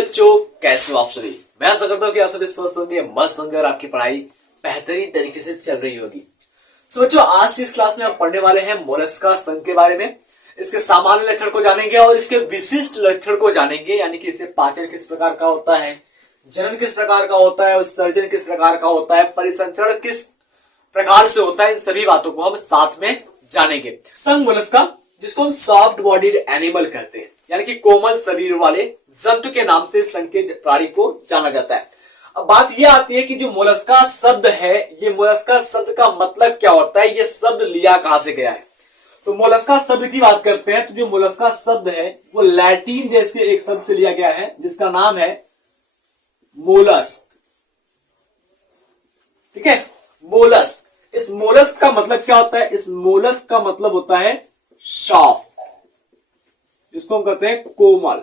बच्चों, कैसे हो आप सभी। मैं आशा करता हूँ कि आप सभी स्वस्थ होंगे, मस्त होंगे और आपकी पढ़ाई बेहतरीन तरीके से चल रही होगी। तो बच्चों, आज की इस क्लास में हम पढ़ने वाले हैं मोलस्का संघ के बारे में। इसके सामान्य लक्षण को जानेंगे और इसके विशिष्ट लक्षण को जानेंगे, यानी कि इसे पाचन किस प्रकार का होता है, जनन किस प्रकार का होता है, उत्सर्जन किस प्रकार का होता है, परिसंचरण किस प्रकार से होता है। इन सभी बातों को हम साथ में जानेंगे। संघ मोलस्का, जिसको हम सॉफ्ट बॉडीड एनिमल कहते हैं, यानी कि कोमल शरीर वाले जंतु के नाम से संघ के प्राणी को जाना जाता है। अब बात यह आती है कि जो मोलस्का शब्द है, ये मोलस्का शब्द का मतलब क्या होता है, ये शब्द लिया कहां से गया है। तो मोलस्का शब्द की बात करते हैं तो जो मोलस्का शब्द है वो लैटिन देश के एक शब्द से लिया गया है, जिसका नाम है मोलस्क। ठीक है, मोलस्क। इस मोलस्क का मतलब क्या होता है, इस मोलस्क का मतलब होता है सॉफ्ट, जिसको हम कहते हैं कोमल।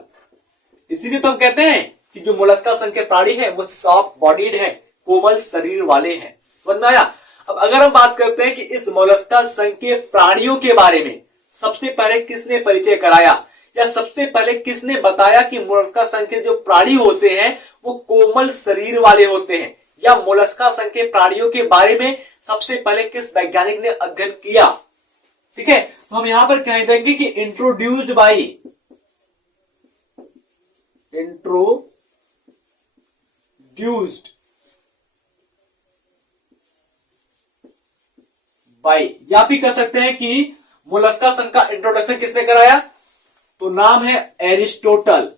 इसीलिए तो हम कहते हैं कि जो मोलस्का संघ के प्राणी है वो सॉफ्ट बॉडीड है, कोमल शरीर वाले हैं। समझ में आया। अब अगर हम बात करते हैं कि इस मोलस्का संघ के प्राणियों के बारे में सबसे पहले किसने परिचय कराया, या सबसे पहले किसने बताया कि मोलस्का संघ के जो प्राणी होते हैं वो कोमल शरीर वाले होते हैं, या मोलस्का संघ के प्राणियों के बारे में सबसे पहले किस वैज्ञानिक ने अध्ययन किया। ठीक है, तो हम यहां पर कह देंगे कि इंट्रोड्यूस्ड बाई, या भी कह सकते हैं कि मोलस्का संघ का इंट्रोडक्शन किसने कराया, तो नाम है एरिस्टोटल।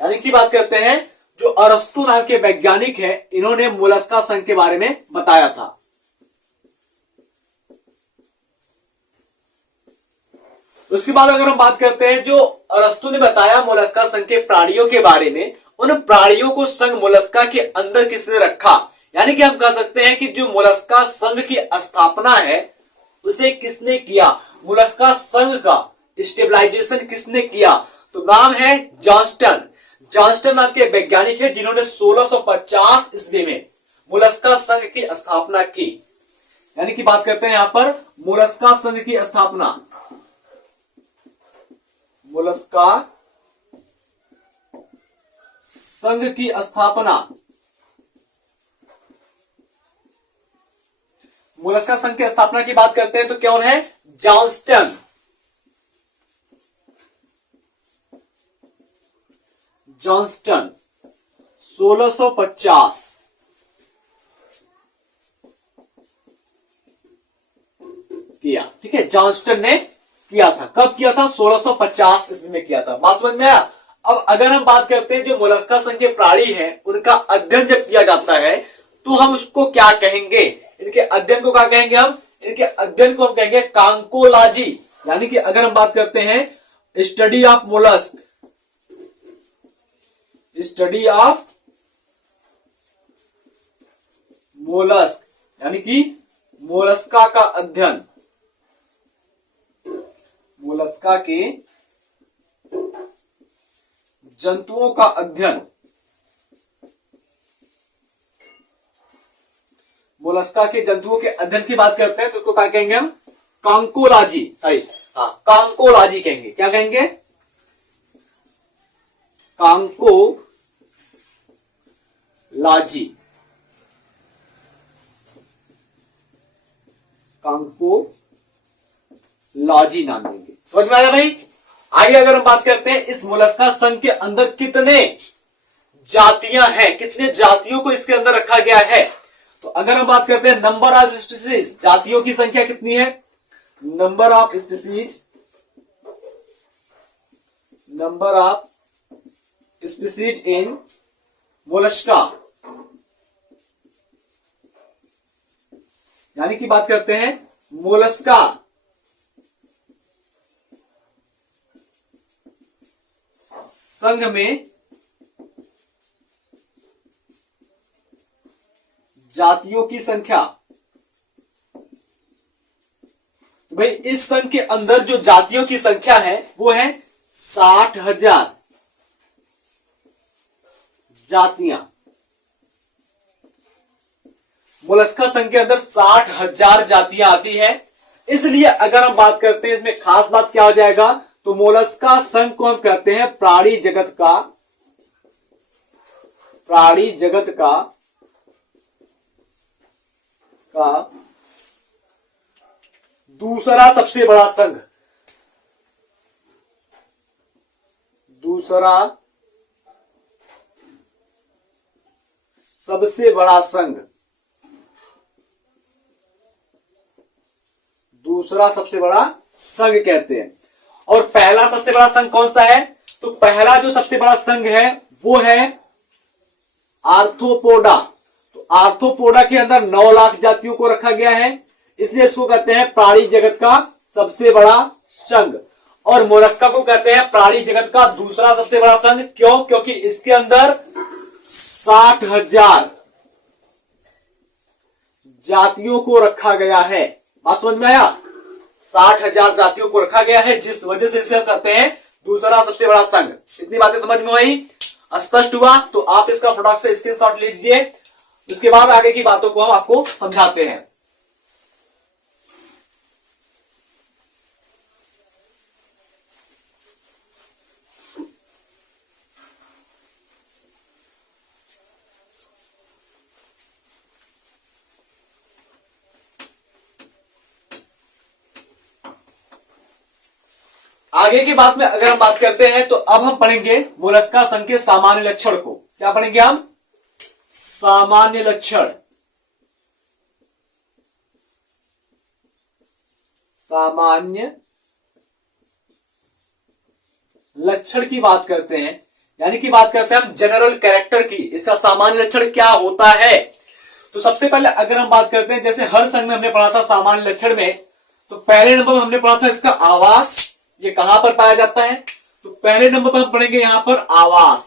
यानी कि बात करते हैं जो अरस्तु नाम के वैज्ञानिक है, इन्होंने मोलस्का संघ के बारे में बताया था। उसके बाद अगर हम बात करते हैं जो अरस्तु ने बताया मोलस्का संघ के प्राणियों के बारे में, उन प्राणियों को संघ मोलस्का के अंदर किसने रखा, यानी कि हम कह सकते हैं कि जो मोलस्का संघ की स्थापना है उसे किसने किया, मोलस्का संघ का स्टेबलाइजेशन किसने किया, तो नाम है जॉनस्टन। जॉनस्टन नाम के वैज्ञानिक है जिन्होंने 1650 ईस्वी में मोलस्का संघ की स्थापना की। यानी कि बात करते हैं यहां पर मोलस्का संघ की स्थापना, मोलस्का संघ की स्थापना, मोलस्का संघ की स्थापना की बात करते हैं तो कौन है, जॉनस्टन। जॉनस्टन 1650 किया। ठीक है, जॉनस्टन ने किया था। कब किया था, 1650 ईस्वी में किया था। बात समझ में आया। अब अगर हम बात करते हैं जो मोलस्का संघ के प्राणी हैं उनका अध्ययन जब किया जाता है तो हम उसको क्या कहेंगे, इनके अध्ययन को क्या कहेंगे, हम इनके अध्ययन को हम कहेंगे कांकोलॉजी। यानी कि अगर हम बात करते हैं study of mollusc, study of mollusc, यानी कि मोलस्का का अध्ययन, मोलस्का के जंतुओं का अध्ययन, मोलस्का के जंतुओं के अध्ययन की बात करते हैं तो उसको क्या कहेंगे हम, कांकोलॉजी। सही, हाँ, कांकोलॉजी कहेंगे। क्या कहेंगे, कांकोलॉजी, कांकोलॉजी नाम देंगे। समझ में आया भाई। आगे अगर हम बात करते हैं इस मोलस्का संघ के अंदर कितने जातियां हैं, कितने जातियों को इसके अंदर रखा गया है, तो अगर हम बात करते हैं नंबर ऑफ स्पीसीज, जातियों की संख्या कितनी है, number of species, number of species in Mollusca, यानी कि बात करते हैं मोलस्का संघ में जातियों की संख्या। भाई इस संघ के अंदर जो जातियों की संख्या है वो है 60,000 जातियां। मोलस्का संघ के अंदर 60,000 जातियां आती है। इसलिए अगर हम बात करते हैं इसमें खास बात क्या हो जाएगा, तो मोलस्का संघ को हम कहते हैं प्राणी जगत का दूसरा सबसे बड़ा संघ। दूसरा सबसे बड़ा संघ। दूसरा सबसे बड़ा संघ कहते हैं। और पहला सबसे बड़ा संघ कौन सा है? तो पहला जो सबसे बड़ा संघ है वो है आर्थ्रोपोडा। तो आर्थ्रोपोडा के अंदर 9 लाख जातियों को रखा गया है, इसलिए इसको कहते हैं प्राणी जगत का सबसे बड़ा संघ। और मोलस्का को कहते हैं प्राणी जगत का दूसरा सबसे बड़ा संघ। क्यों? क्योंकि इसके अंदर 60,000 जातियों को रखा गया है। बात समझ में आया? 60,000 जातियों को रखा गया है, जिस वजह से इसे हम कहते हैं दूसरा सबसे बड़ा संघ। इतनी बातें समझ में आई? स्पष्ट हुआ? तो आप इसका फटाक से स्क्रीनशॉट लीजिए, उसके बाद आगे की बातों को हम आपको समझाते हैं। आगे की बात में अगर हम बात करते हैं तो अब हम पढ़ेंगे मोलस्का संघ के सामान्य लक्षण को। क्या पढ़ेंगे हम? सामान्य लक्षण। सामान्य लक्षण की बात करते हैं, यानी कि बात करते हैं हम जनरल कैरेक्टर की। इसका सामान्य लक्षण क्या होता है? तो सबसे पहले अगर हम बात करते हैं, जैसे हर संघ में हमने पढ़ा था सामान्य लक्षण में, तो पहले नंबर में हमने पढ़ा था इसका आवास। ये कहां पर पाया जाता है? तो पहले नंबर पर हम पढ़ेंगे यहां पर आवास,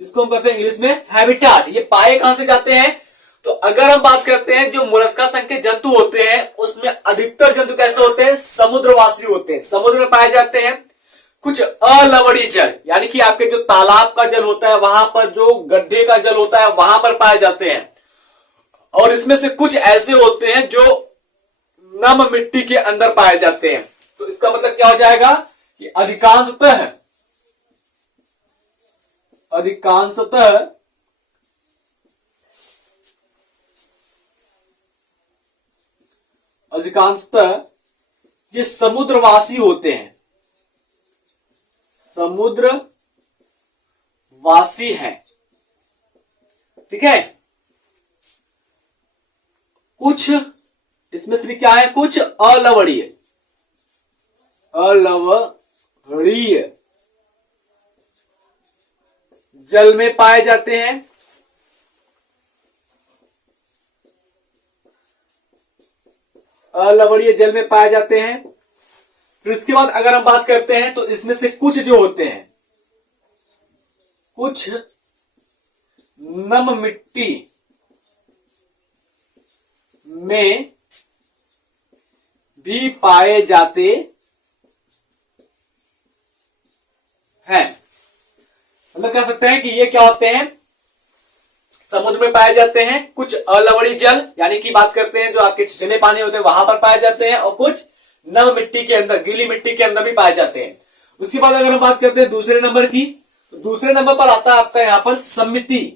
जिसको हम कहते हैं इंग्लिश में हैबिटाट। ये पाए कहां से जाते हैं? तो अगर हम बात करते हैं जो मोलस्का संघ के जंतु होते हैं उसमें अधिकतर जंतु कैसे होते हैं? समुद्रवासी होते हैं, समुद्र में पाए जाते हैं। कुछ अलवणीय जल, यानी कि आपके जो तालाब का जल होता है वहां पर, जो गड्ढे का जल होता है वहां पर पाए जाते हैं। और इसमें से कुछ ऐसे होते हैं जो नम मिट्टी के अंदर पाए जाते हैं। तो इसका मतलब क्या हो जाएगा कि अधिकांशतः ये समुद्रवासी होते हैं, समुद्रवासी हैं। ठीक है? कुछ इसमें से भी क्या है? कुछ अलवणीय जल में पाए जाते हैं। अलवणीय जल में पाए जाते हैं। फिर इसके बाद अगर हम बात करते हैं तो इसमें से कुछ जो होते हैं, कुछ नम मिट्टी में भी पाए जाते हैं। मतलब कह सकते हैं कि ये क्या होते हैं? समुद्र में पाए जाते हैं। कुछ अलवणीय जल, यानी कि बात करते हैं जो आपके छिछले पानी होते हैं वहां पर पाए जाते हैं, और कुछ नम मिट्टी के अंदर, गीली मिट्टी के अंदर भी पाए जाते हैं। उसके बाद अगर हम बात करते हैं दूसरे नंबर की, तो दूसरे नंबर पर आता है आपका यहां पर समिति,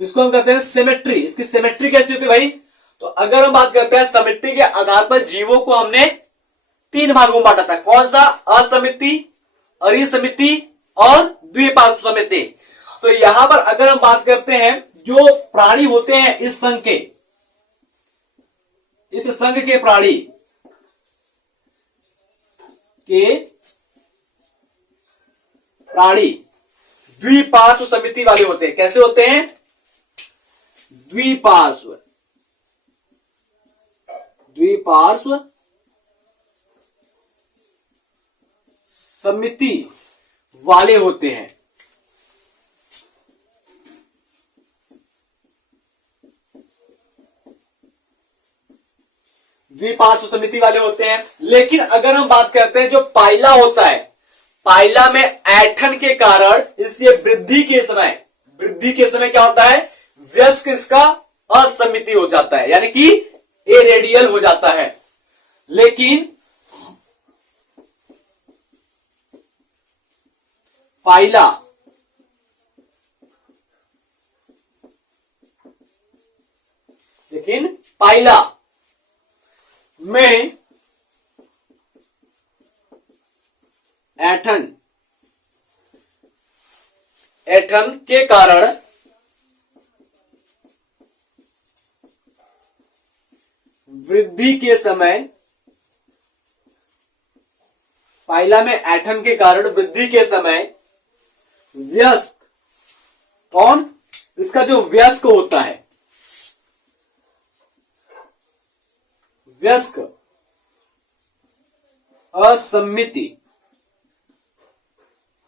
जिसको हम कहते हैं सिमेट्री। इसकी सिमेट्री कैसी होती है भाई? तो अगर हम बात करते हैं समिति के आधार पर जीवों को हमने 3 भागों में बांटा था। कौन सा? असमिति, अरिसमिति और द्विपार्श्व समिति। तो यहां पर अगर हम बात करते हैं जो प्राणी होते हैं इस संघ के प्राणी द्विपार्श्व समिति वाले होते हैं। कैसे होते हैं? द्विपार्श्व समिति वाले होते हैं। द्विपार्श्व समिति वाले होते हैं। लेकिन अगर हम बात करते हैं जो पाइला होता है, पाइला में ऐंठन के कारण इससे वृद्धि के समय क्या होता है? वयस्क इसका असमिति हो जाता है, यानी कि एरेडियल हो जाता है। लेकिन पाइला में ऐंठन के कारण वृद्धि के समय, पाइला में ऐंठन के कारण वृद्धि के समय वयस्क, कौन, इसका जो वयस्क होता है, वयस्क असम्मिति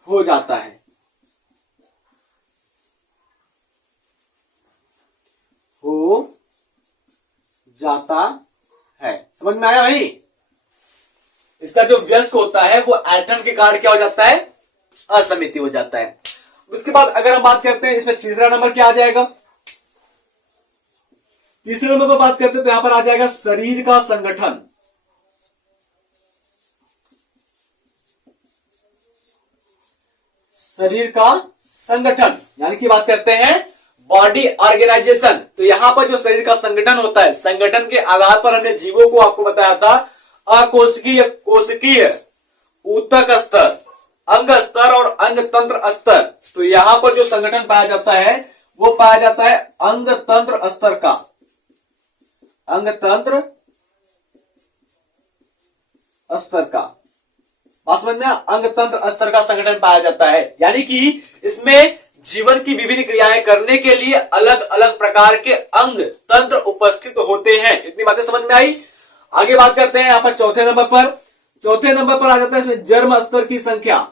हो जाता है, समझ में आया भाई? इसका जो वयस्क होता है वो ऐंठन के कारण क्या हो जाता है, असमिति हो जाता है। उसके बाद अगर हम बात करते हैं इसमें तीसरा नंबर क्या आ जाएगा, तीसरे नंबर पर बात करते हैं तो यहां पर आ जाएगा शरीर का संगठन। शरीर का संगठन यानी कि बात करते हैं बॉडी ऑर्गेनाइजेशन। तो यहां पर जो शरीर का संगठन होता है, संगठन के आधार पर हमने जीवों को आपको बताया था अकोशिकीय, कोशिकीय, ऊतक स्तर, अंग स्तर और अंग तंत्र स्तर। तो यहां पर जो संगठन पाया जाता है वो पाया जाता है अंग तंत्र स्तर का, अंग तंत्र स्तर का, बात समझ में, अंग तंत्र स्तर का संगठन पाया जाता है। यानी कि इसमें जीवन की विभिन्न क्रियाएं करने के लिए अलग अलग प्रकार के अंग तंत्र उपस्थित होते हैं। इतनी बातें समझ में आई। आगे बात करते हैं यहां पर चौथे नंबर पर, चौथे नंबर पर आ जाता है इसमें जर्म स्तर की संख्या,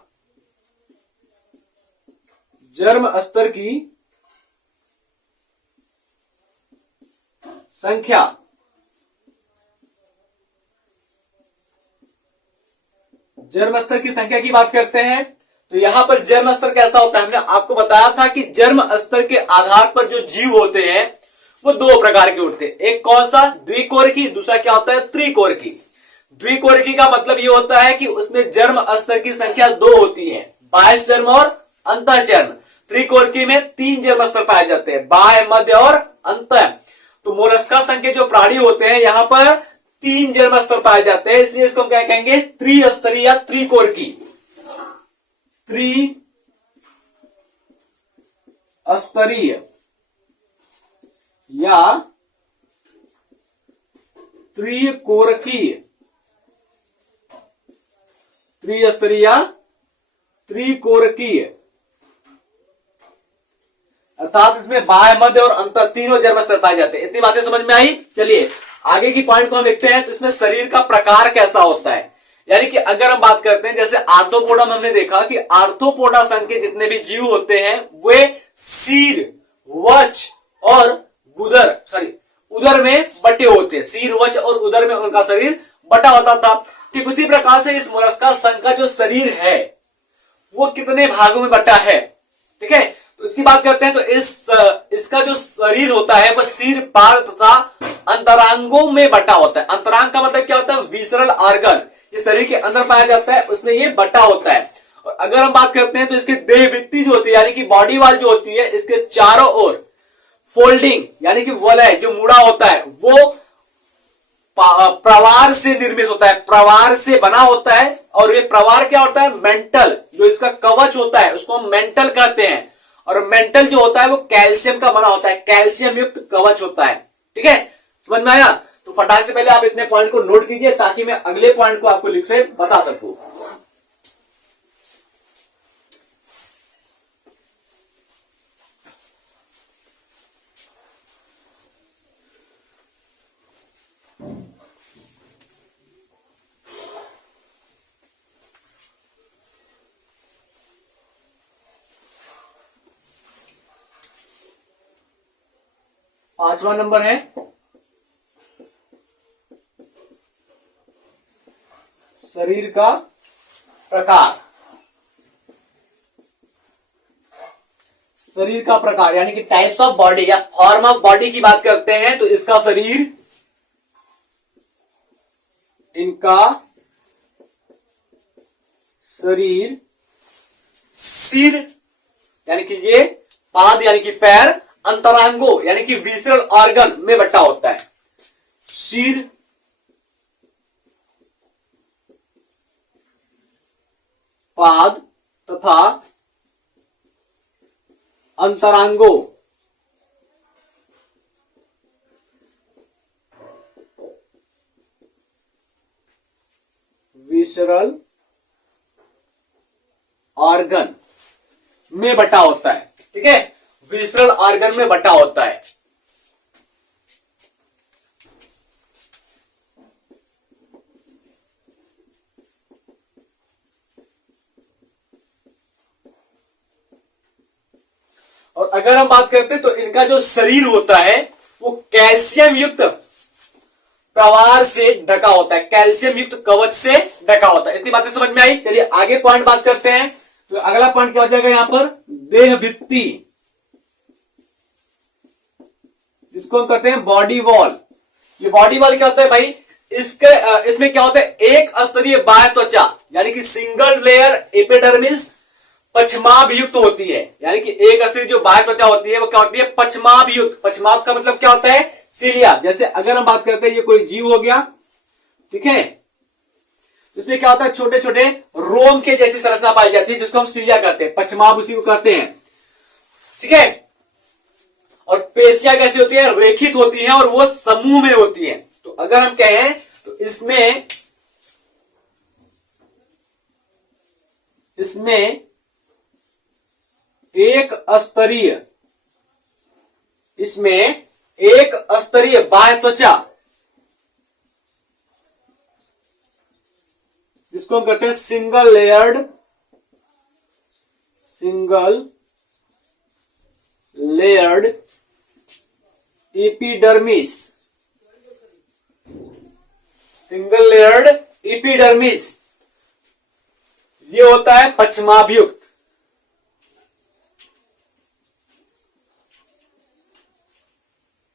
जर्म स्तर की संख्या। जर्म स्तर की संख्या की बात करते हैं तो यहां पर जर्म स्तर कैसा होता है, हमने आपको बताया था कि जर्म स्तर के आधार पर जो जीव होते हैं वो दो प्रकार के होते हैं। एक कौन सा, द्विकोरकी, दूसरा क्या होता है, त्रिकोरकी। द्विकोरकी का मतलब ये होता है कि उसमें जर्म स्तर की संख्या दो होती है, बाह्य जर्म और अंतःजर्म। त्रिकोरकी में तीन जर्म स्तर पाए जाते हैं, बाह्य, मध्य और अंतः। तो मोलस्का संघ के जो प्राणी होते हैं यहां पर तीन जर्म स्तर पाए जाते हैं, इसलिए इसको हम क्या कहेंगे, त्रिस्तरीय या त्रिकोरकी, त्रिस्तरीय या त्रिकोरकीय, त्रिस्तरीय या त्रिकोरकीय, अर्थात इसमें बाह्य, मध्य और अंतर तीनों जर्म स्तर पाए जाते हैं। इतनी बातें समझ में आई। चलिए आगे की पॉइंट को हम देखते हैं। तो इसमें शरीर का प्रकार कैसा होता है, यानी कि अगर हम बात करते हैं जैसे आर्थ्रोपोडा में हमने देखा कि आर्थ्रोपोडा संघ के जितने भी जीव होते हैं वे सिर, वक्ष और उदर में बटे होते हैं, सिर, वक्ष और उदर में उनका शरीर बटा होता था। ठीक उसी प्रकार से इस मोलस्का संघ का जो शरीर है वो कितने भागों में बटा है, ठीक है। तो इसकी बात करते हैं तो इसका जो शरीर होता है वह सिर, पार तथा अंतरांगों में बटा होता है। अंतरांग का मतलब क्या होता है, विसरल ऑर्गन, ये शरीर के अंदर पाया जाता है, उसमें ये बटा होता है। और अगर हम बात करते हैं तो इसकी देहभित्ति जो होती है यानी कि बॉडी वाल जो होती है, इसके चारों ओर फोल्डिंग यानी कि वलय जो मुड़ा होता है वो प्रवार से निर्मित होता है, प्रवार से बना होता है। और ये प्रवार क्या होता है, मेंटल, जो इसका कवच होता है उसको हम मेंटल कहते हैं। और मेंटल जो होता है वो कैल्शियम का बना होता है, कैल्शियम युक्त कवच होता है, ठीक है। समझ में आया? तो फटाक से पहले आप इतने पॉइंट को नोट कीजिए ताकि मैं अगले पॉइंट को आपको लिख से बता सकूं। पांचवा नंबर है शरीर का प्रकार। शरीर का प्रकार यानी कि टाइप्स ऑफ बॉडी या फॉर्म ऑफ बॉडी की बात करते हैं तो इसका शरीर, इनका शरीर, सिर यानी कि ये, पाद यानी कि पैर, अंतरांगों यानी कि विसरल ऑर्गन में बटा होता है। सिर, पाद तथा अंतरांगों विसरल ऑर्गन में बटा होता है। ठीक है, विसरल ऑर्गन में बटा होता है। और अगर हम बात करते हैं तो इनका जो शरीर होता है वो कैल्शियम युक्त प्रवार से ढका होता है, कैल्शियम युक्त कवच से ढका होता है। इतनी बातें समझ में आई। चलिए आगे पॉइंट बात करते हैं। तो अगला पॉइंट क्या हो जाएगा यहां पर, देह भित्ति, जिसको हम कहते हैं बॉडी वॉल। ये बॉडी वॉल क्या होता है भाई, इसमें क्या होता है, एक स्तरीय बाह्य त्वचा यानी कि सिंगल लेयर एपिडर्मिस पछमाभ युक्त होती है। यानी कि एक स्तरीय जो बाह्य त्वचा होती है वो क्या होती है, पछमाभ युक्त। पछमाभ का मतलब क्या होता है, सीलिया। जैसे अगर हम बात करते हैं ये कोई जीव हो गया, ठीक है, इसमें क्या होता है, छोटे छोटे रोम के जैसी संरचना पाई जाती है जिसको हम सीलिया कहते हैं, पछमाभ उसी को कहते हैं। ठीक है, और पेशियां कैसी होती है, रेखित होती हैं और वो समूह में होती हैं। तो अगर हम कहें तो इसमें एक स्तरीय बाह्य त्वचा, जिसको हम कहते हैं single layered epidermis, single layered epidermis, ये होता है पछमाभयुक्त।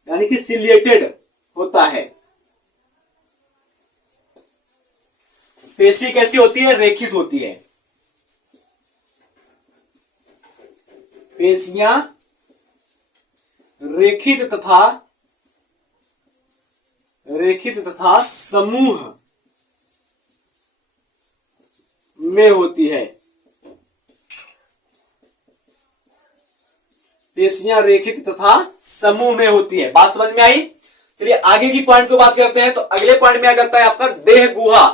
यानी कि सिलिएटेड होता है। पेशी कैसी होती है, रेखित होती है। पेशियां रेखित तथा समूह में होती है। पेशियां रेखित तथा समूह में होती है। बात समझ में आई। चलिए आगे की पॉइंट को बात करते हैं। तो अगले पॉइंट में आ जाता है आपका देह गुहा।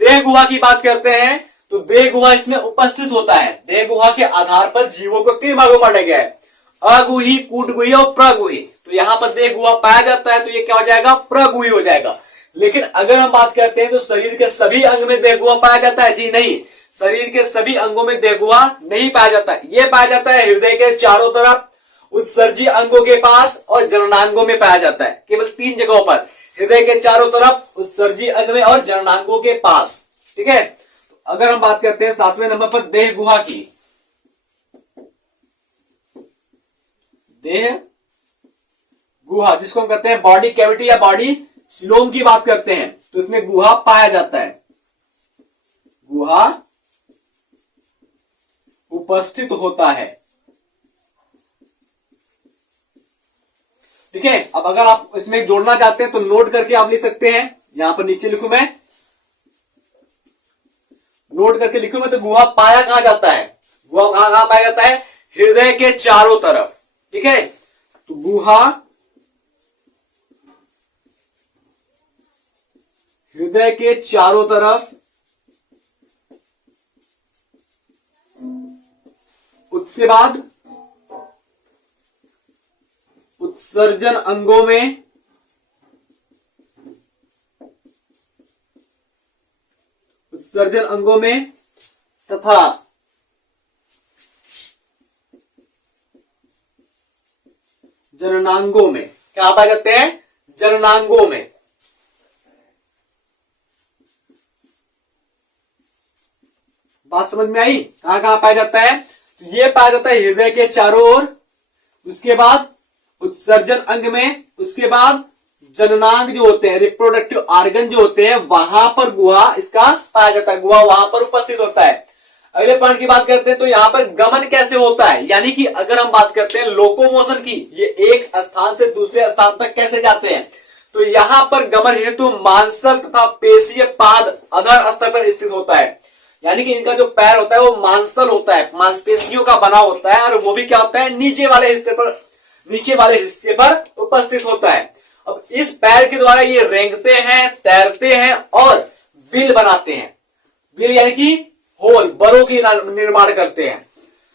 देह गुहा की बात करते हैं तो देह गुहा इसमें उपस्थित होता है। देह गुहा के आधार पर जीवों को 3 भागों में बांटा गया है, अगुही, कूटगुही और प्रगुही। तो यहां पर देह गुहा पाया जाता है तो ये क्या हो जाएगा, प्रगुही हो जाएगा। लेकिन अगर हम बात करते हैं तो शरीर के सभी अंग में देह गुहा पाया जाता है, जी नहीं, शरीर के सभी अंगों में देह गुहा नहीं पाया जाता है। यह पाया जाता है हृदय के चारों तरफ, उत्सर्जी अंगों के पास और जननांगों में पाया जाता है। केवल 3 जगहों पर, हृदय के चारों तरफ, उत्सर्जी अंग में और जननांगों के पास। ठीक है, तो अगर हम बात करते हैं 7वें नंबर पर देह गुहा की, देह गुहा जिसको हम कहते हैं बॉडी कैविटी या बॉडी स्लोम की बात करते हैं, तो इसमें गुहा पाया जाता है, गुहा उपस्थित होता है। ठीक है, अब अगर आप इसमें जोड़ना चाहते हैं तो नोट करके आप लिख सकते हैं। यहां पर नीचे लिखूं मैं, नोट करके लिखूं मैं, तो गुहा पाया कहां जाता है, गुहा कहां पाया जाता है, हृदय के चारों तरफ। ठीक है, तो गुहा हृदय के चारों तरफ, उसके बाद उत्सर्जन अंगों में, उत्सर्जन अंगों में तथा जननांगों में। क्या पाए जाते हैं, जननांगों में। बात समझ में आई, कहां कहां पाया जाता है, ये पाया जाता है हृदय के चारों ओर, उसके बाद उत्सर्जन अंग में, उसके बाद जननांग जो होते हैं, रिप्रोडक्टिव ऑर्गन जो होते हैं, वहां पर गुहा इसका पाया जाता है, गुहा वहां पर उपस्थित होता है। अगले पॉइंट की बात करते हैं तो यहाँ पर गमन कैसे होता है, यानी कि अगर हम बात करते हैं लोकोमोशन की, ये एक स्थान से दूसरे स्थान तक कैसे जाते हैं, तो यहाँ पर गमन हेतु मांसल तथा पेशीय पाद अधर स्तर पर स्थित होता है, यानी कि इनका जो पैर होता है वो मांसल होता है, मांसपेशियों का बना होता है, और वो भी क्या होता है नीचे वाले हिस्से पर उपस्थित होता है। अब इस पैर के द्वारा ये रेंगते हैं, तैरते हैं और बिल बनाते हैं। बिल यानी कि होल, बरों की निर्माण करते हैं।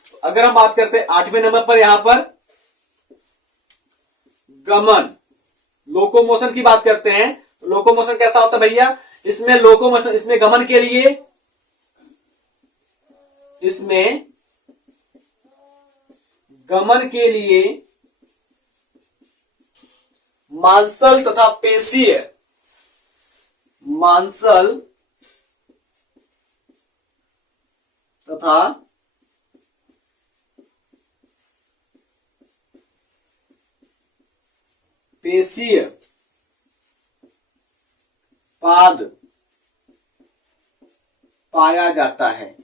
तो अगर हम बात करते हैं 8वें नंबर पर, यहां पर गमन लोकोमोशन की बात करते हैं, तो लोकोमोशन कैसा होता है भैया, इसमें लोकोमोशन, इसमें गमन के लिए, इसमें गमन के लिए मांसल तथा पेशीय, मांसल तथा पेशीय पाद पाया जाता है।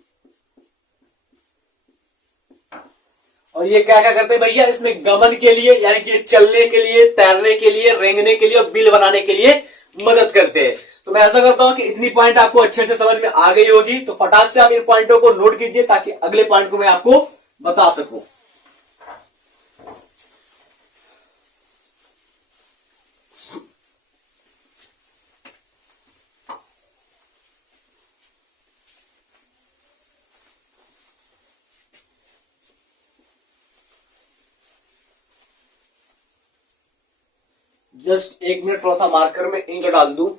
और ये क्या क्या करते हैं भैया, इसमें गमन के लिए यानी कि चलने के लिए, तैरने के लिए, रेंगने के लिए और बिल बनाने के लिए मदद करते हैं। तो मैं ऐसा करता हूं कि इतनी पॉइंट आपको अच्छे से समझ में आ गई होगी, तो फटाक से आप इन पॉइंटों को नोट कीजिए ताकि अगले पॉइंट को मैं आपको बता सकूं। जस्ट 1 मिनट, थोड़ा सा मार्कर में इंक डाल दूं।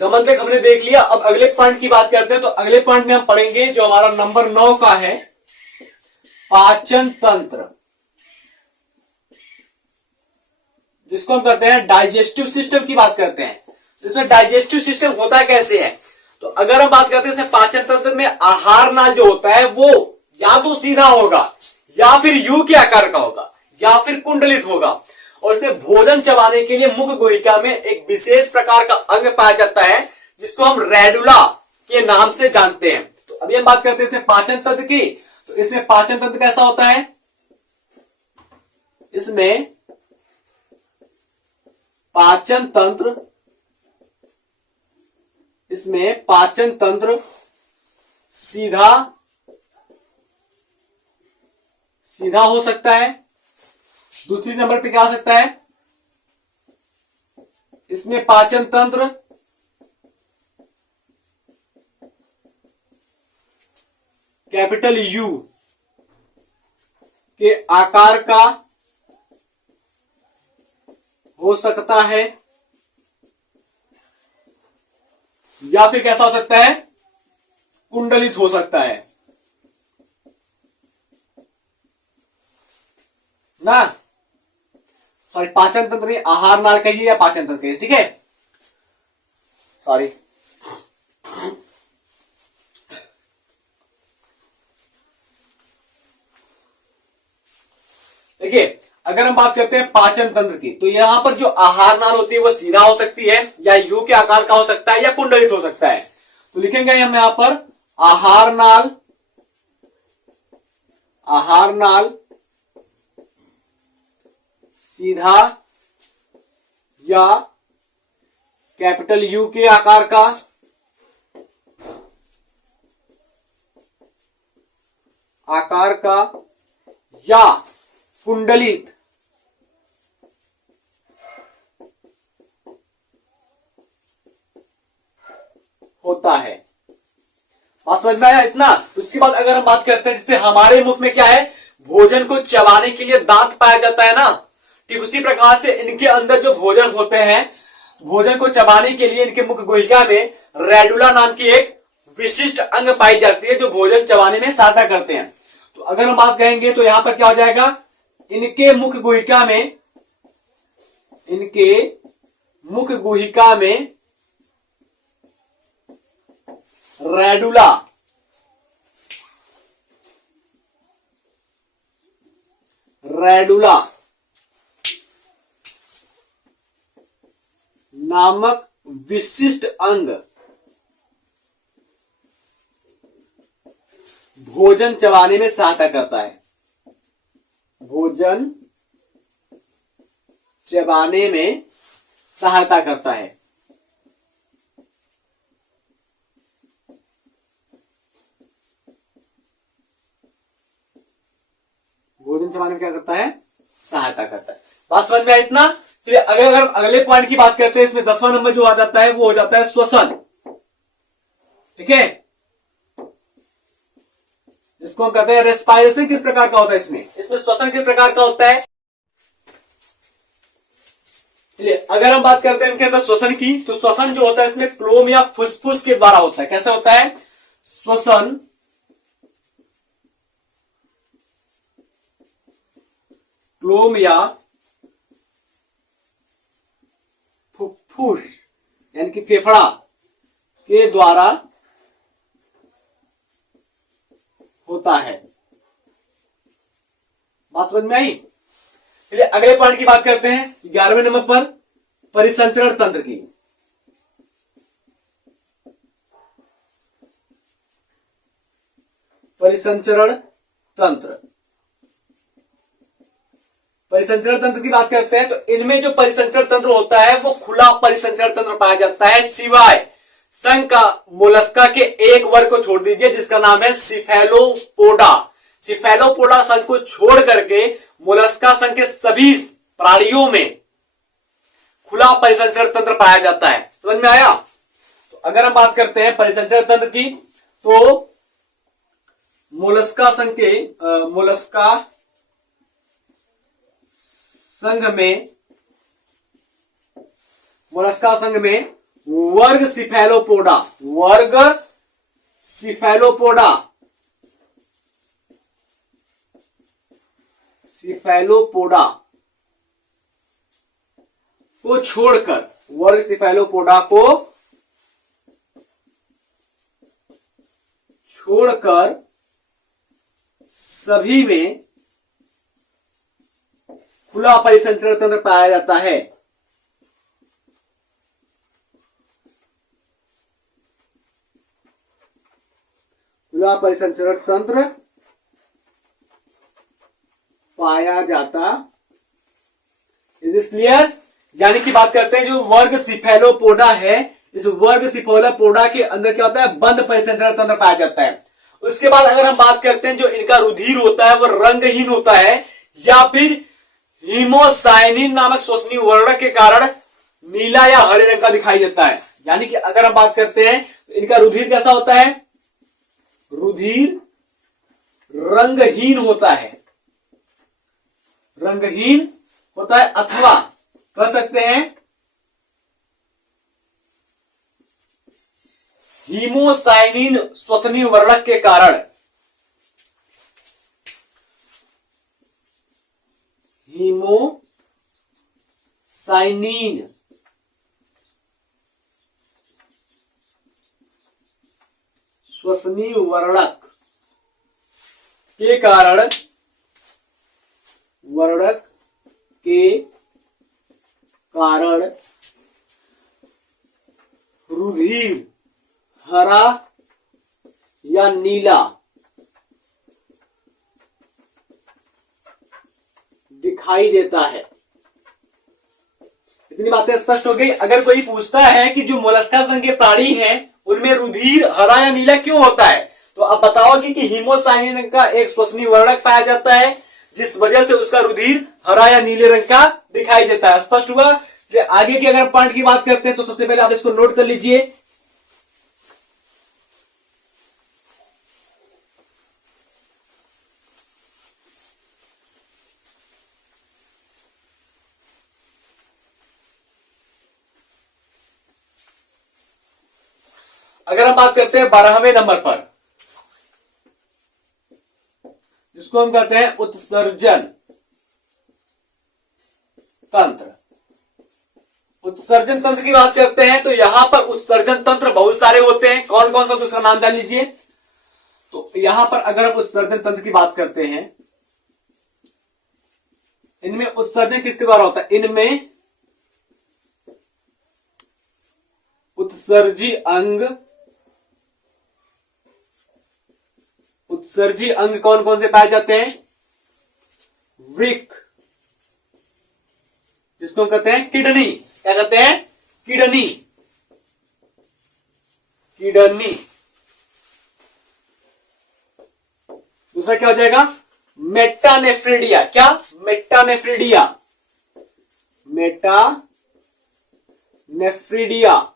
गमन तक हमने देख लिया। अब अगले पॉइंट की बात करते हैं, तो अगले पॉइंट में हम पढ़ेंगे जो हमारा नंबर 9 का है, पाचन तंत्र, जिसको हम कहते हैं डाइजेस्टिव सिस्टम की बात करते हैं। इसमें डाइजेस्टिव सिस्टम होता कैसे है, तो अगर हम बात करते हैं पाचन तंत्र में आहार नाल जो होता है वो या तो सीधा होगा, या फिर यू के आकार का होगा, या फिर कुंडलित होगा, और इसमें भोजन चबाने के लिए मुख गुहिका में एक विशेष प्रकार का अंग पाया जाता है जिसको हम रेडुला के नाम से जानते हैं। तो अभी हम बात करते हैं इसमें पाचन तंत्र की, तो इसमें पाचन तंत्र कैसा होता है, इसमें पाचन तंत्र, इसमें पाचन तंत्र सीधा सीधा हो सकता है। दूसरी नंबर पे क्या हो सकता है, इसमें पाचन तंत्र कैपिटल यू के आकार का हो सकता है, या फिर कैसा हो सकता है, कुंडलित हो सकता है ना। सॉरी, पाचन तंत्र नहीं, आहार नाल कहिए या पाचन तंत्र कहिए, ठीक है, सॉरी। देखिए, अगर हम बात करते हैं पाचन तंत्र की, तो यहां पर जो आहार नाल होती है वो सीधा हो सकती है, या यू के आकार का हो सकता है, या कुंडलित हो सकता है। तो लिखेंगे हम यहां पर आहार नाल, आहार नाल सीधा या कैपिटल यू के आकार का, आकार का या कुंडलित होता है। बात समझ में आया इतना? उसके बाद अगर हम बात करते हैं जैसे हमारे मुख में क्या है, भोजन को चबाने के लिए दांत पाया जाता है ना, ठीक उसी प्रकार से इनके अंदर जो भोजन होते हैं, भोजन को चबाने के लिए इनके मुख गुहिका में रेडुला नाम की एक विशिष्ट अंग पाई जाती है जो भोजन चबाने में सहायता करते हैं। तो अगर हम बात करेंगे तो यहां पर क्या हो जाएगा, इनके मुख गुहिका में, इनके मुख गुहिका में रेडुला नामक विशिष्ट अंग भोजन चबाने में सहायता करता है। भोजन चबाने में सहायता करता है। भोजन चबाने में क्या करता है, सहायता करता है। बात समझ में आया इतना? चलिए अगर हम अगले पॉइंट की बात करते हैं, इसमें 10वां नंबर जो आ जाता है वो हो जाता है श्वसन। ठीक है, इसको हम कहते हैं रेस्पायरेशन। किस प्रकार का होता है इसमें श्वसन किस प्रकार का होता है? चलिए अगर हम बात करते हैं इनके अंदर श्वसन की, तो श्वसन जो होता है इसमें क्लोम या फुसफुस के द्वारा होता है। कैसे होता है श्वसन? क्लोम या फुफ्फुस यानी कि फेफड़ा के द्वारा होता है। बात समझ में आई? चलिए अगले पॉइंट की बात करते हैं 11वें नंबर पर, परिसंचरण तंत्र की। परिसंचरण तंत्र, परिसंचरण तंत्र की बात करते हैं तो इनमें जो परिसंचरण तंत्र होता है वो खुला परिसंचरण तंत्र पाया जाता है, सिवाय संघ का मोलस्का के एक वर्ग को छोड़ दीजिए जिसका नाम है सिफेलोपोडा। सिफेलोपोडा संघ को छोड़ करके मोलस्का संघ के सभी प्राणियों में खुला परिसंचरण तंत्र पाया जाता है। समझ में आया? तो अगर हम बात करते हैं परिसंचरण तंत्र की, तो मोलस्का संघ के मोलस्का संघ में वर्ग सिफेलोपोडा को छोड़कर, वर्ग सिफेलोपोडा को छोड़कर सभी में खुला परिसंचरण तंत्र पाया जाता है। खुला परिसंचरण तंत्र पाया जाता। Is this clear? यानी कि बात करते हैं जो वर्ग सिफेलोपोडा है, इस वर्ग सिफेलोपोडा के अंदर क्या होता है, बंद परिसंचरण तंत्र पाया जाता है। उसके बाद अगर हम बात करते हैं जो इनका रुधिर होता है वो रंगहीन होता है या फिर हीमोसाइनिन नामक श्वसनीय वर्णक के कारण नीला या हरे रंग का दिखाई देता है। यानी कि अगर हम बात करते हैं तो इनका रुधिर कैसा होता है, रुधिर रंगहीन होता है, रंगहीन होता है, अथवा कह सकते हैं हीमोसाइनिन श्वसनीय वर्णक के कारण, हीमोसाइनिन श्वसनीय वर्णक के कारण, वर्णक के कारण रुधिर हरा या नीला दिखाई देता है। इतनी बातें स्पष्ट हो गई। अगर कोई पूछता है कि जो मोलस्का संघ के प्राणी हैं उनमें रुधिर हरा या नीला क्यों होता है, तो अब बताओगे कि हीमोसाइनिन का एक श्वसनीय वर्णक पाया जाता है जिस वजह से उसका रुधिर हरा या नीले रंग का दिखाई देता है। स्पष्ट हुआ? आगे की अगर पॉइंट की बात करते हैं तो सबसे पहले आप इसको नोट कर लीजिए। अगर हम बात करते हैं 12वें नंबर पर, जिसको हम कहते हैं उत्सर्जन तंत्र। उत्सर्जन तंत्र की बात करते हैं तो यहां पर उत्सर्जन तंत्र बहुत सारे होते हैं। कौन कौन सा, तो उसका नाम डाल लीजिए। तो यहां पर अगर हम उत्सर्जन तंत्र की बात करते हैं, इनमें उत्सर्जन किसके द्वारा होता है? इनमें उत्सर्जी अंग, उत्सर्जी अंग कौन कौन से पाए जाते हैं? वृक्क, जिसको हम कहते हैं किडनी। क्या कहते हैं? किडनी। किडनी। दूसरा क्या हो जाएगा? मेटानेफ्रिडिया। क्या? मेटानेफ्रिडिया। मेटानेफ्रिडिया।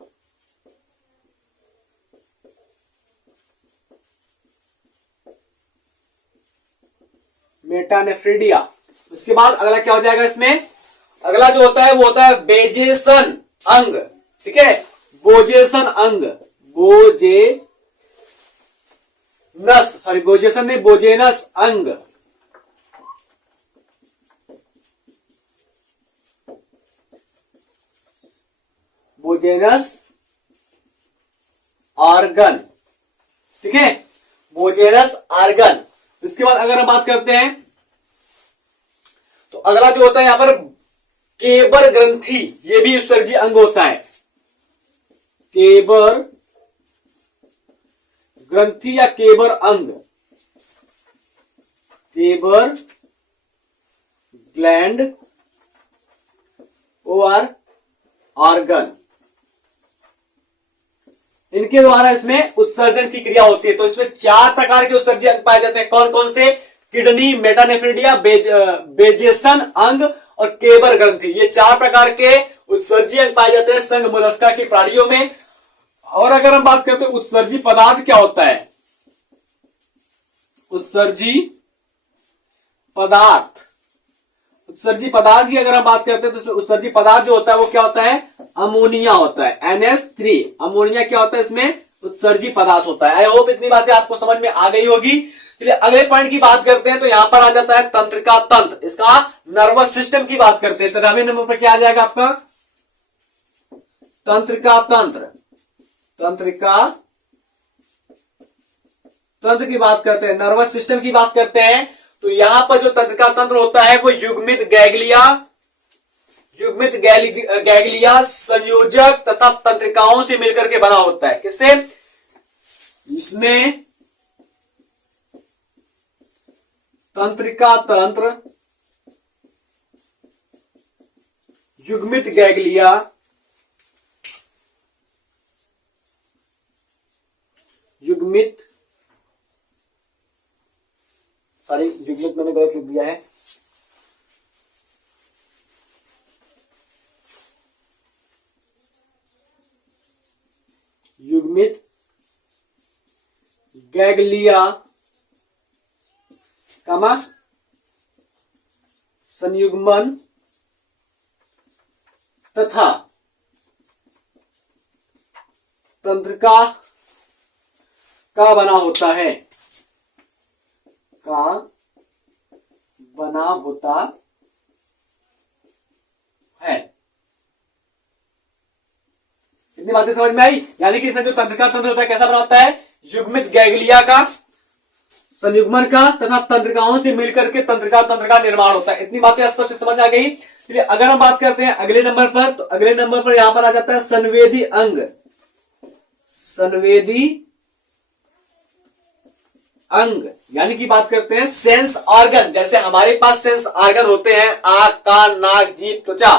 मेटानेफ्रिडिया। उसके बाद अगला क्या हो जाएगा इसमें? अगला जो होता है वो होता है बेजेसन अंग। ठीक है, बोजेसन अंग, बोजेसन नहीं, बोजेनस अंग। बोजेनस आर्गन। ठीक है, बोजेनस आर्गन। इसके बाद अगर हम बात करते हैं तो अगला जो होता है यहां पर केबर ग्रंथि, ये भी उत्सर्जी अंग होता है। केबर ग्रंथि या केबर अंग, केबर ग्लैंड और ऑर्गन, इनके द्वारा इसमें उत्सर्जन की क्रिया होती है। तो इसमें 4 प्रकार के उत्सर्जी अंग पाए जाते हैं। कौन कौन से? किडनी, मेटानेफ्रिडिया, बेजेसन अंग और केबर ग्रंथि। ये 4 प्रकार के उत्सर्जी अंग पाए जाते हैं संघ मोलस्का के प्राणियों में। और अगर हम बात करते हैं उत्सर्जी पदार्थ क्या होता है? उत्सर्जी पदार्थ, उत्सर्जी पदार्थ की अगर हम बात करते हैं तो इसमें उत्सर्जी पदार्थ जो होता है वो क्या होता है? अमोनिया होता है, NH3। अमोनिया क्या होता है? इसमें उत्सर्जी पदार्थ होता है। आई होप इतनी बातें आपको समझ में आ गई होगी। चलिए अगले पॉइंट की बात करते हैं तो यहां पर आ जाता है तंत्रिका तंत्र। इसका नर्वस सिस्टम की बात करते हैं। 13वें नंबर पर क्या आ जाएगा आपका? तंत्रिका तंत्र। तंत्रिका तंत्र की बात करते हैं, नर्वस सिस्टम की बात करते हैं तो यहां पर जो तंत्रिका तंत्र होता है वो युग्मित गैग्लिया संयोजक तथा तंत्रिकाओं से मिलकर के बना होता है। किससे? इसमें तंत्रिका तंत्र, युग्मित गैग्लिया, युग्मित मैंने गलत लिख दिया है। युग्मित गैग्लिया कमा संयुग्मन तथा तंत्रिका का बना होता है, का बना होता है। इतनी बातें समझ में आई? यानी कि इसमें जो तंत्रिका तंत्र होता है कैसा बना होता है? युग्मित गैग्लिया का, संयुग्मन का तथा तंत्रिकाओं से मिलकर के तंत्रिका तंत्र का निर्माण होता है। इतनी बातें स्पष्ट समझ आ गई। चलिए अगर हम बात करते हैं अगले नंबर पर, तो अगले नंबर पर यहां पर आ जाता है संवेदी अंग। संवेदी अंग यानी कि बात करते हैं सेंस ऑर्गन। जैसे हमारे पास सेंस ऑर्गन होते हैं आंख, कान, नाक, जीभ, त्वचा,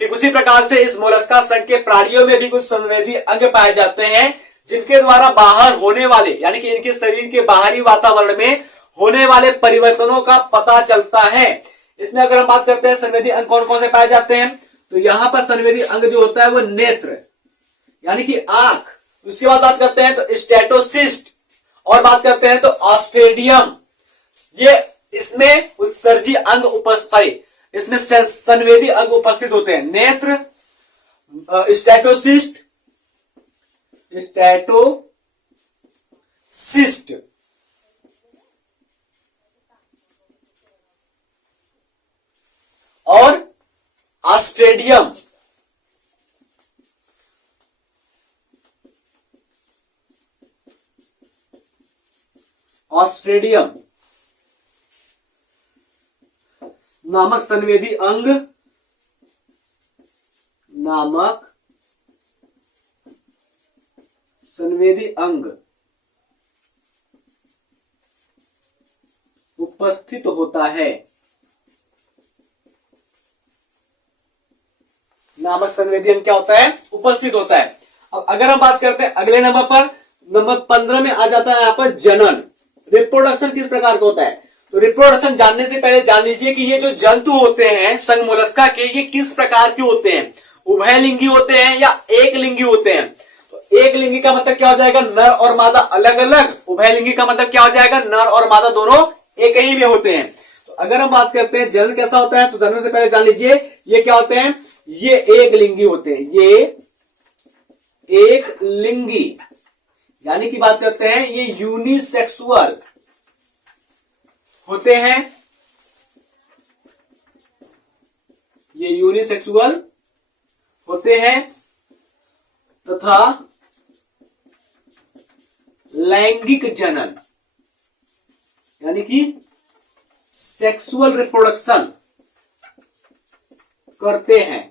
ठीक उसी प्रकार से इस मोलस्का संघ के प्राणियों में भी कुछ संवेदी अंग पाए जाते हैं जिनके द्वारा बाहर होने वाले यानी कि इनके शरीर के बाहरी वातावरण में होने वाले परिवर्तनों का पता चलता है। इसमें अगर हम बात करते हैं संवेदी अंग कौन कौन से पाए जाते हैं, तो यहां पर संवेदी अंग जो होता है वो नेत्र यानी कि आंख, उसके बाद बात करते हैं तो स्टेटोसिस्ट, और बात करते हैं तो ऑस्फेडियम, ये इसमें उत्सर्जी अंग उपस्थित, इसमें संवेदी अंग उपस्थित होते हैं। नेत्र, स्टेटोसिस्ट, और ऑस्फेडियम। ऑस्ट्रेडियम नामक संवेदी अंग उपस्थित होता है। नामक संवेदी अंग क्या होता है, उपस्थित होता है। अब अगर हम बात करते हैं अगले नंबर पर, नंबर 15 में आ जाता है यहाँ पर जनन। रिप्रोडक्शन किस प्रकार का होता है, तो रिप्रोडक्शन जानने से पहले जान लीजिए कि ये जो जंतु होते हैं संघ मोलस्का के, ये किस प्रकार के होते हैं, उभयलिंगी होते हैं या एक लिंगी होते हैं। तो एक लिंगी का मतलब क्या हो जाएगा, नर और मादा अलग अलग, उभयलिंगी का मतलब क्या हो जाएगा, नर और मादा दोनों एक ही में होते हैं। तो अगर हम बात करते हैं जनन कैसा होता है, तो जनन से पहले जान लीजिए ये क्या होते हैं, ये एक लिंगी होते हैं, ये एक लिंगी यानी कि बात करते हैं ये यूनिसेक्सुअल होते हैं, ये यूनिसेक्सुअल होते हैं तथा लैंगिक जनन यानी कि सेक्सुअल रिप्रोडक्शन करते हैं।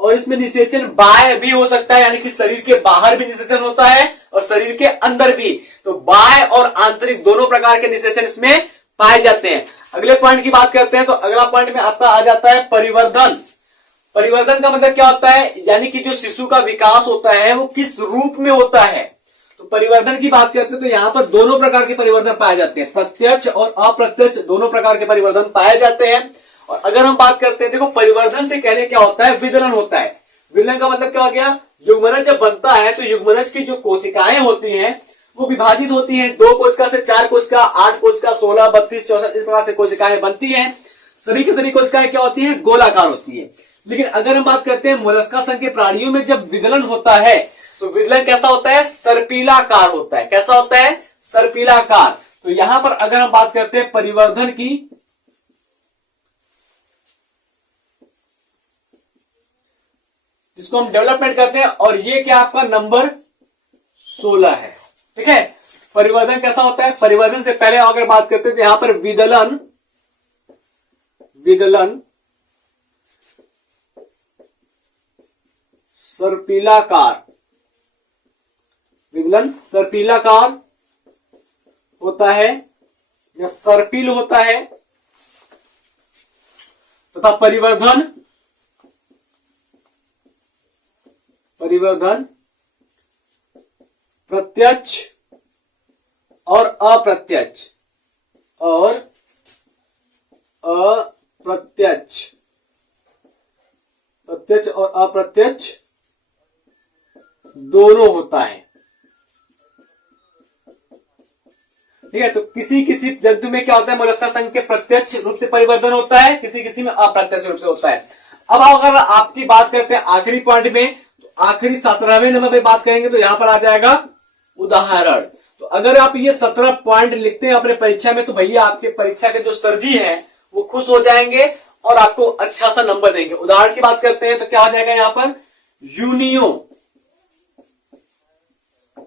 और इसमें निषेचन बाह्य भी हो सकता है यानी कि शरीर के बाहर भी निषेचन होता है और शरीर के अंदर भी, तो बाह्य और आंतरिक दोनों प्रकार के निषेचन इसमें पाए जाते हैं। अगले पॉइंट की बात करते हैं तो अगला पॉइंट में आपका आ जाता है परिवर्धन। परिवर्धन का मतलब क्या होता है, यानी कि जो शिशु का विकास होता है वो किस रूप में होता है। तो परिवर्धन की बात करते हैं तो यहाँ पर दोनों प्रकार के परिवर्तन पाए जाते हैं, प्रत्यक्ष और अप्रत्यक्ष दोनों प्रकार के परिवर्तन पाए जाते हैं। और अगर हम बात करते हैं, देखो परिवर्धन से पहले क्या होता है, विदलन होता है। विदलन का मतलब क्या हो गया, युग्मनज जब बनता है तो युग्मनज की जो कोशिकाएं होती हैं वो विभाजित होती हैं, 2 कोशिका से 4 कोशिका, 8 कोशिका, 16, 32, 64 इस प्रकार से कोशिकाएं बनती हैं। सभी की सभी कोशिकाएं क्या होती हैं, गोलाकार होती है। लेकिन अगर हम बात करते हैं मोलस्का संघ के प्राणियों में जब विदलन होता है तो विदलन कैसा होता है, सर्पिलाकार होता है। कैसा होता है, सर्पिलाकार। तो यहां पर अगर हम बात करते हैं परिवर्धन की, जिसको हम डेवलपमेंट करते हैं, और ये क्या आपका नंबर 16 है। ठीक है, परिवर्धन कैसा होता है, परिवर्धन से पहले अगर बात करते हैं तो यहां पर विदलन सर्पिलाकार, विदलन सर्पिलाकार होता है या सर्पिल होता है तथा परिवर्धन प्रत्यक्ष और अप्रत्यक्ष प्रत्यक्ष और अप्रत्यक्ष दोनों होता है। ठीक है, तो किसी किसी जंतु में क्या होता है, मोलस्का संघ के प्रत्यक्ष रूप से परिवर्तन होता है, किसी किसी में अप्रत्यक्ष रूप से होता है। अब अगर आपकी बात करते हैं आखिरी पॉइंट में, तो आखिरी 17वें नंबर पे बात करेंगे तो यहां पर आ जाएगा उदाहरण। तो अगर आप ये 17 पॉइंट लिखते हैं अपने परीक्षा में तो भैया आपके परीक्षा के जो सर जी हैं वो खुश हो जाएंगे और आपको अच्छा सा नंबर देंगे। उदाहरण की बात करते हैं तो क्या आ जाएगा यहां पर,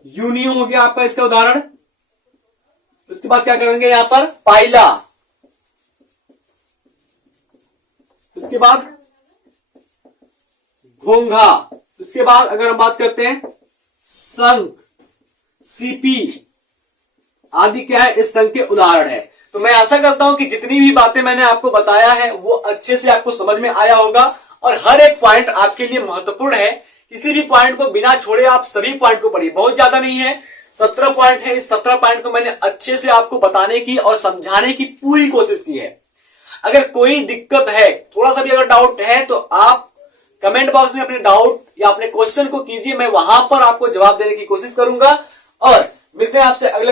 यूनियो हो गया आपका इसका उदाहरण। उसके बाद क्या करेंगे यहां पर, पाइला। उसके बाद घोंघा। उसके बाद अगर हम बात करते हैं शंख, सीपी आदि क्या है, इस संघ के उदाहरण है। तो मैं आशा करता हूं कि जितनी भी बातें मैंने आपको बताया है वो अच्छे से आपको समझ में आया होगा और हर एक पॉइंट आपके लिए महत्वपूर्ण है किसी भी पॉइंट को बिना छोड़े आप सभी पॉइंट को पढ़िए। बहुत ज्यादा नहीं है, 17 पॉइंट है। इस 17 पॉइंट को मैंने अच्छे से आपको बताने की और समझाने की पूरी कोशिश की है। अगर कोई दिक्कत है, थोड़ा सा भी अगर डाउट है, तो आप कमेंट बॉक्स में अपने डाउट या अपने क्वेश्चन को कीजिए। मैं वहां पर आपको जवाब देने की कोशिश करूंगा। और मिलते हैं आपसे अगले